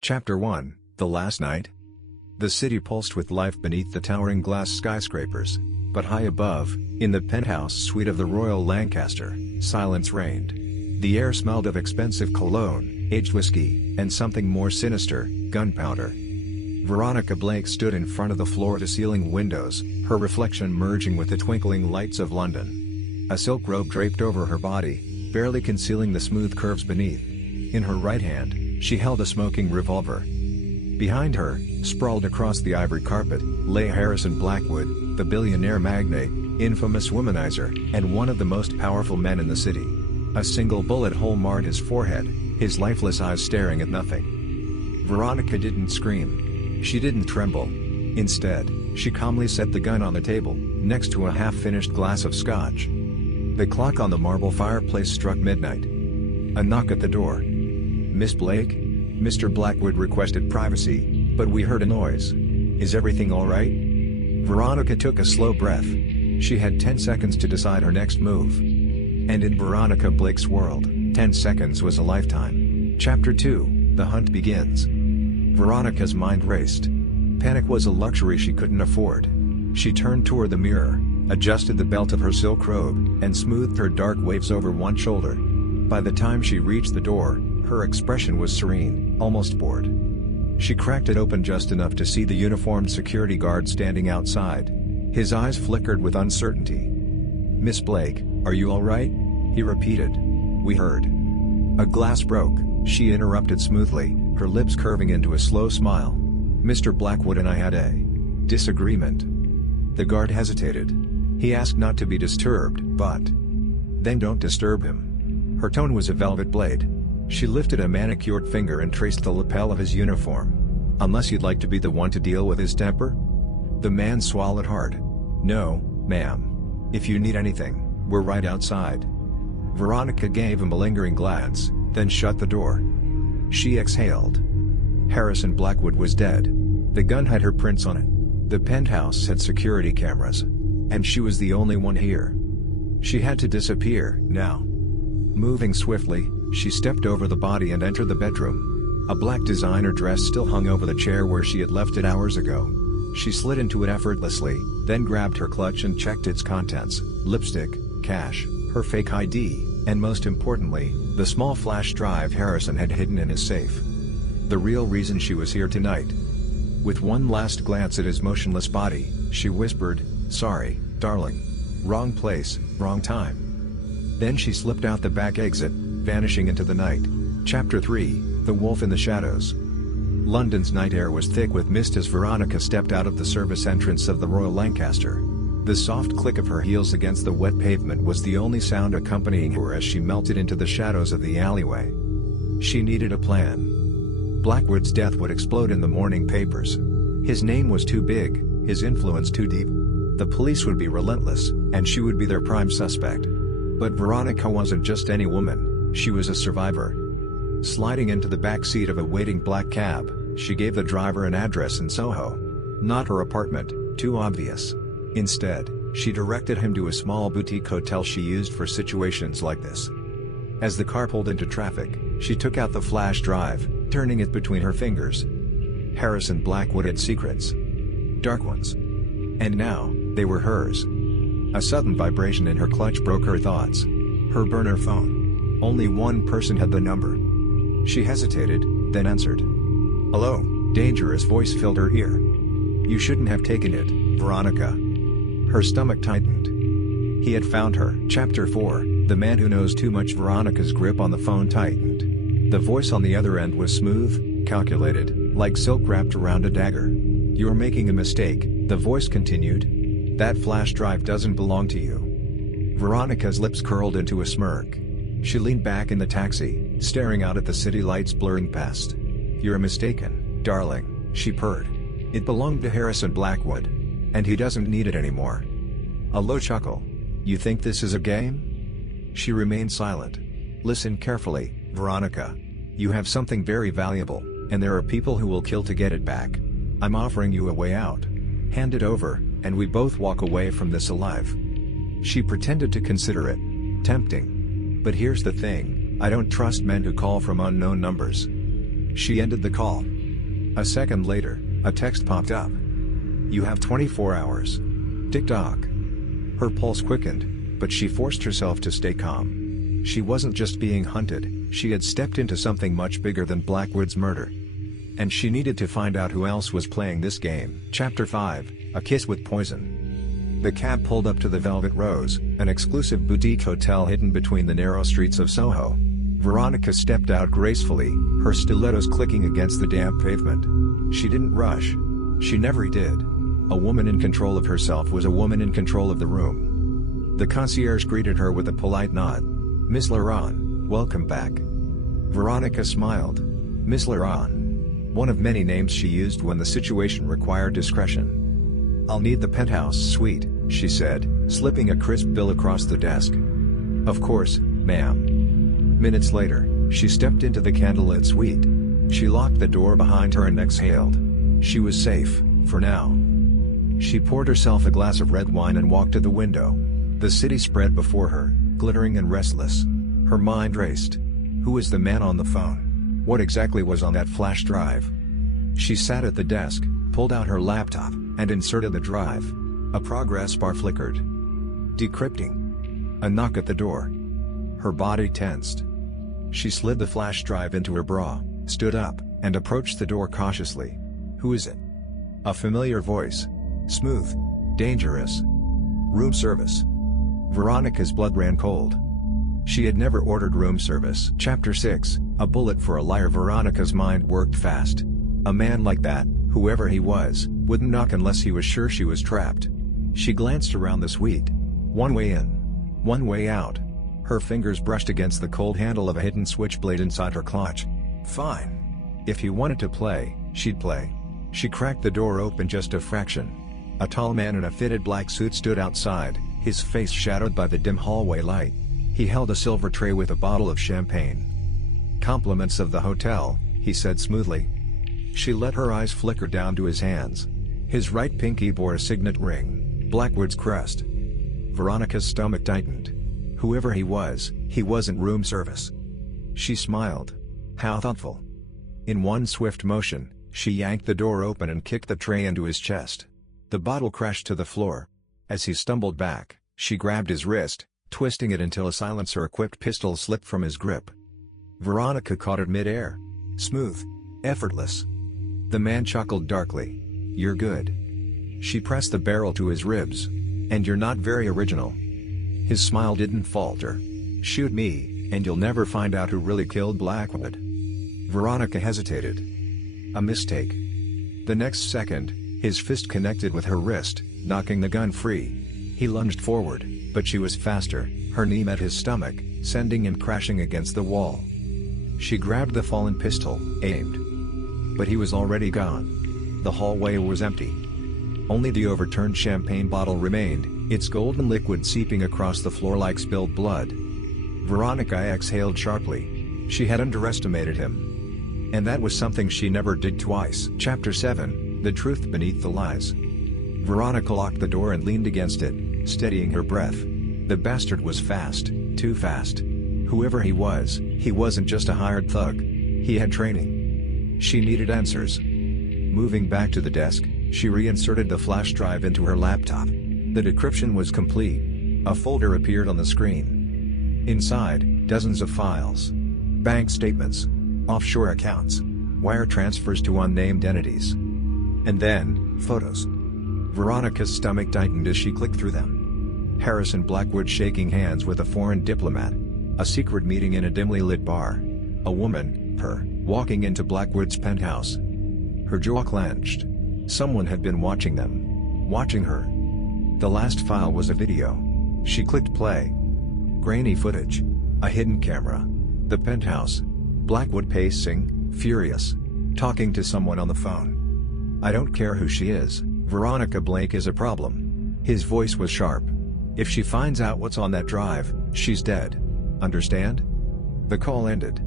Chapter 1, The Last Night. The city pulsed with life beneath the towering glass skyscrapers, but high above, in the penthouse suite of the Royal Lancaster, silence reigned. The air smelled of expensive cologne, aged whiskey, and something more sinister, gunpowder. Veronica Blake stood in front of the floor-to-ceiling windows, her reflection merging with the twinkling lights of London. A silk robe draped over her body, barely concealing the smooth curves beneath. In her right hand, she held a smoking revolver. Behind her, sprawled across the ivory carpet, lay Harrison Blackwood, the billionaire magnate, infamous womanizer, and one of the most powerful men in the city. A single bullet hole marred his forehead, his lifeless eyes staring at nothing. Veronica didn't scream. She didn't tremble. Instead, she calmly set the gun on the table, next to a half-finished glass of scotch. The clock on the marble fireplace struck midnight. A knock at the door. "Miss Blake?" Mr. Blackwood requested privacy, but we heard a noise. "Is everything all right?" Veronica took a slow breath. She had 10 seconds to decide her next move. And in Veronica Blake's world, 10 seconds was a lifetime. Chapter 2, The Hunt Begins. Veronica's mind raced. Panic was a luxury she couldn't afford. She turned toward the mirror, adjusted the belt of her silk robe, and smoothed her dark waves over one shoulder. By the time she reached the door, her expression was serene, almost bored. She cracked it open just enough to see the uniformed security guard standing outside. His eyes flickered with uncertainty. "Miss Blake, are you all right?" he repeated. "We heard." A glass broke, she interrupted smoothly, her lips curving into a slow smile. "Mr. Blackwood and I had a disagreement." The guard hesitated. He asked not to be disturbed, but "Then don't disturb him." Her tone was a velvet blade. She lifted a manicured finger and traced the lapel of his uniform. "Unless you'd like to be the one to deal with his temper?" The man swallowed hard. "No, ma'am. If you need anything, we're right outside." Veronica gave him a lingering glance, then shut the door. She exhaled. Harrison Blackwood was dead. The gun had her prints on it. The penthouse had security cameras. And she was the only one here. She had to disappear, now. Moving swiftly, she stepped over the body and entered the bedroom. A black designer dress still hung over the chair where she had left it hours ago. She slid into it effortlessly, then grabbed her clutch and checked its contents: lipstick, cash, her fake ID, and most importantly, the small flash drive Harrison had hidden in his safe. The real reason she was here tonight. With one last glance at his motionless body, she whispered, "Sorry, darling. Wrong place, wrong time." Then she slipped out the back exit, vanishing into the night. Chapter 3, The Wolf in the Shadows. London's night air was thick with mist as Veronica stepped out of the service entrance of the Royal Lancaster. The soft click of her heels against the wet pavement was the only sound accompanying her as she melted into the shadows of the alleyway. She needed a plan. Blackwood's death would explode in the morning papers. His name was too big, his influence too deep. The police would be relentless, and she would be their prime suspect. But Veronica wasn't just any woman, she was a survivor. Sliding into the back seat of a waiting black cab, she gave the driver an address in Soho. Not her apartment, too obvious. Instead, she directed him to a small boutique hotel she used for situations like this. As the car pulled into traffic, she took out the flash drive, turning it between her fingers. Harrison Blackwood had secrets. Dark ones. And now, they were hers. A sudden vibration in her clutch broke her thoughts. Her burner phone. Only one person had the number. She hesitated, then answered. "Hello," dangerous voice filled her ear. "You shouldn't have taken it, Veronica." Her stomach tightened. He had found her. Chapter 4, The Man Who Knows Too Much. Veronica's grip on the phone tightened. The voice on the other end was smooth, calculated, like silk wrapped around a dagger. "You're making a mistake," the voice continued. "That flash drive doesn't belong to you." Veronica's lips curled into a smirk. She leaned back in the taxi, staring out at the city lights blurring past. "You're mistaken, darling," she purred. "It belonged to Harrison Blackwood. And he doesn't need it anymore." A low chuckle. "You think this is a game?" She remained silent. "Listen carefully, Veronica. You have something very valuable, and there are people who will kill to get it back. I'm offering you a way out. Hand it over, and we both walk away from this alive." She pretended to consider it. Tempting. "But here's the thing, I don't trust men who call from unknown numbers." She ended the call. A second later, a text popped up. "You have 24 hours. Tick-tock." Her pulse quickened, but she forced herself to stay calm. She wasn't just being hunted, she had stepped into something much bigger than Blackwood's murder. And she needed to find out who else was playing this game. Chapter 5, A Kiss with Poison. The cab pulled up to the Velvet Rose, an exclusive boutique hotel hidden between the narrow streets of Soho. Veronica stepped out gracefully, her stilettos clicking against the damp pavement. She didn't rush. She never did. A woman in control of herself was a woman in control of the room. The concierge greeted her with a polite nod. "Miss Laron, welcome back." Veronica smiled. Miss Laron. One of many names she used when the situation required discretion. "I'll need the penthouse suite," she said, slipping a crisp bill across the desk. "Of course, ma'am." Minutes later, she stepped into the candlelit suite. She locked the door behind her and exhaled. She was safe, for now. She poured herself a glass of red wine and walked to the window. The city spread before her, glittering and restless. Her mind raced. Who was the man on the phone? What exactly was on that flash drive? She sat at the desk, pulled out her laptop, and inserted the drive. A progress bar flickered. Decrypting. A knock at the door. Her body tensed. She slid the flash drive into her bra, stood up, and approached the door cautiously. "Who is it?" A familiar voice. Smooth. Dangerous. "Room service." Veronica's blood ran cold. She had never ordered room service. Chapter 6, A Bullet for a Liar. Veronica's mind worked fast. A man like that, whoever he was, wouldn't knock unless he was sure she was trapped. She glanced around the suite. One way in. One way out. Her fingers brushed against the cold handle of a hidden switchblade inside her clutch. Fine. If he wanted to play, she'd play. She cracked the door open just a fraction. A tall man in a fitted black suit stood outside, his face shadowed by the dim hallway light. He held a silver tray with a bottle of champagne. "Compliments of the hotel," he said smoothly. She let her eyes flicker down to his hands. His right pinky bore a signet ring, Blackwood's crest. Veronica's stomach tightened. Whoever he wasn't room service. She smiled. How thoughtful. In one swift motion, she yanked the door open and kicked the tray into his chest. The bottle crashed to the floor. As he stumbled back, she grabbed his wrist, twisting it until a silencer-equipped pistol slipped from his grip. Veronica caught it mid-air. Smooth. Effortless. The man chuckled darkly. "You're good." She pressed the barrel to his ribs. "And you're not very original." His smile didn't falter. "Shoot me, and you'll never find out who really killed Blackwood." Veronica hesitated. A mistake. The next second, his fist connected with her wrist, knocking the gun free. He lunged forward, but she was faster. Her knee met his stomach, sending him crashing against the wall. She grabbed the fallen pistol, aimed. But he was already gone. The hallway was empty. Only the overturned champagne bottle remained, its golden liquid seeping across the floor like spilled blood. Veronica exhaled sharply. She had underestimated him. And that was something she never did twice. Chapter 7, The Truth Beneath the Lies. Veronica locked the door and leaned against it, steadying her breath. The bastard was fast, too fast. Whoever he wasn't just a hired thug. He had training. She needed answers. Moving back to the desk, she reinserted the flash drive into her laptop. The decryption was complete. A folder appeared on the screen. Inside, dozens of files. Bank statements. Offshore accounts. Wire transfers to unnamed entities. And then, photos. Veronica's stomach tightened as she clicked through them. Harrison Blackwood shaking hands with a foreign diplomat. A secret meeting in a dimly lit bar. A woman, her, walking into Blackwood's penthouse. Her jaw clenched. Someone had been watching them. Watching her. The last file was a video. She clicked play. Grainy footage. A hidden camera. The penthouse. Blackwood pacing, furious. Talking to someone on the phone. "I don't care who she is, Veronica Blake is a problem." His voice was sharp. "If she finds out what's on that drive, she's dead. Understand?" The call ended.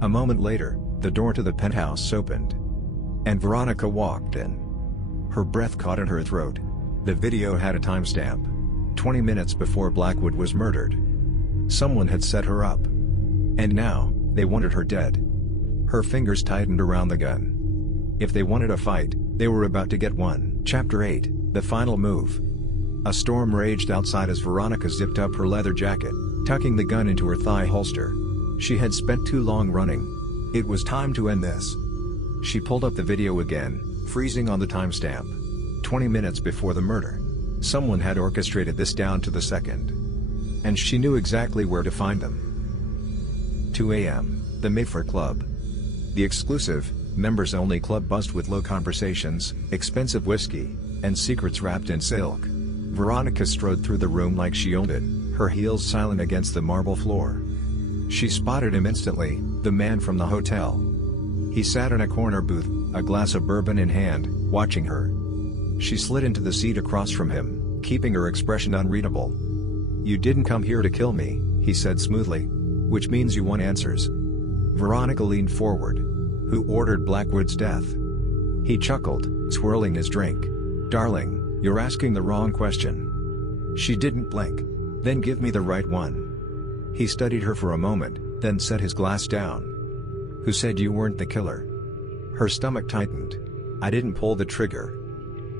A moment later, the door to the penthouse opened. And Veronica walked in. Her breath caught in her throat. The video had a timestamp. 20 minutes before Blackwood was murdered. Someone had set her up. And now, they wanted her dead. Her fingers tightened around the gun. If they wanted a fight, they were about to get one. Chapter 8, The Final Move. A storm raged outside as Veronica zipped up her leather jacket, tucking the gun into her thigh holster. She had spent too long running. It was time to end this. She pulled up the video again, freezing on the timestamp. 20 minutes before the murder. Someone had orchestrated this down to the second. And she knew exactly where to find them. 2 a.m., the Mayfair Club. The exclusive, members-only club buzzed with low conversations, expensive whiskey, and secrets wrapped in silk. Veronica strode through the room like she owned it, her heels silent against the marble floor. She spotted him instantly, the man from the hotel. He sat in a corner booth, a glass of bourbon in hand, watching her. She slid into the seat across from him, keeping her expression unreadable. "You didn't come here to kill me," he said smoothly. "Which means you want answers." Veronica leaned forward. "Who ordered Blackwood's death?" He chuckled, swirling his drink. "Darling, you're asking the wrong question." She didn't blink. "Then give me the right one." He studied her for a moment, then set his glass down. "Who said you weren't the killer?" Her stomach tightened. "I didn't pull the trigger."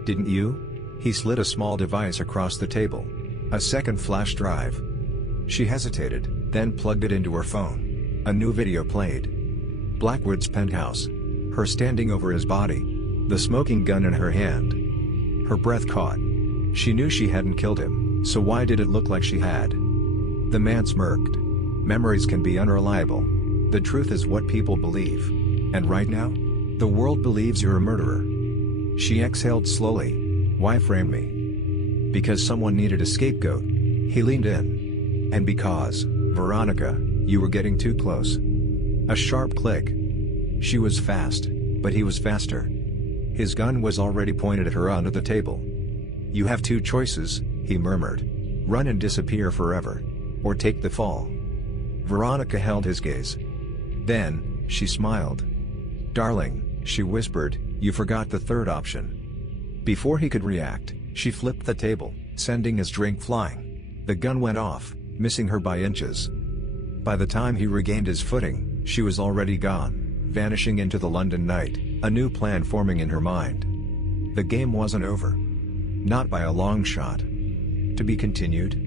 "Didn't you?" He slid a small device across the table. A second flash drive. She hesitated, then plugged it into her phone. A new video played. Blackwood's penthouse. Her standing over his body. The smoking gun in her hand. Her breath caught. She knew she hadn't killed him, so why did it look like she had? The man smirked. "Memories can be unreliable. The truth is what people believe. And right now? The world believes you're a murderer." She exhaled slowly. "Why frame me?" "Because someone needed a scapegoat." He leaned in. "And because, Veronica, you were getting too close." A sharp click. She was fast, but he was faster. His gun was already pointed at her under the table. "You have two choices," he murmured. "Run and disappear forever. Or take the fall." Veronica held his gaze. Then, she smiled. "Darling," she whispered, "you forgot the third option." Before he could react, she flipped the table, sending his drink flying. The gun went off, missing her by inches. By the time he regained his footing, she was already gone, vanishing into the London night, a new plan forming in her mind. The game wasn't over. Not by a long shot. To be continued.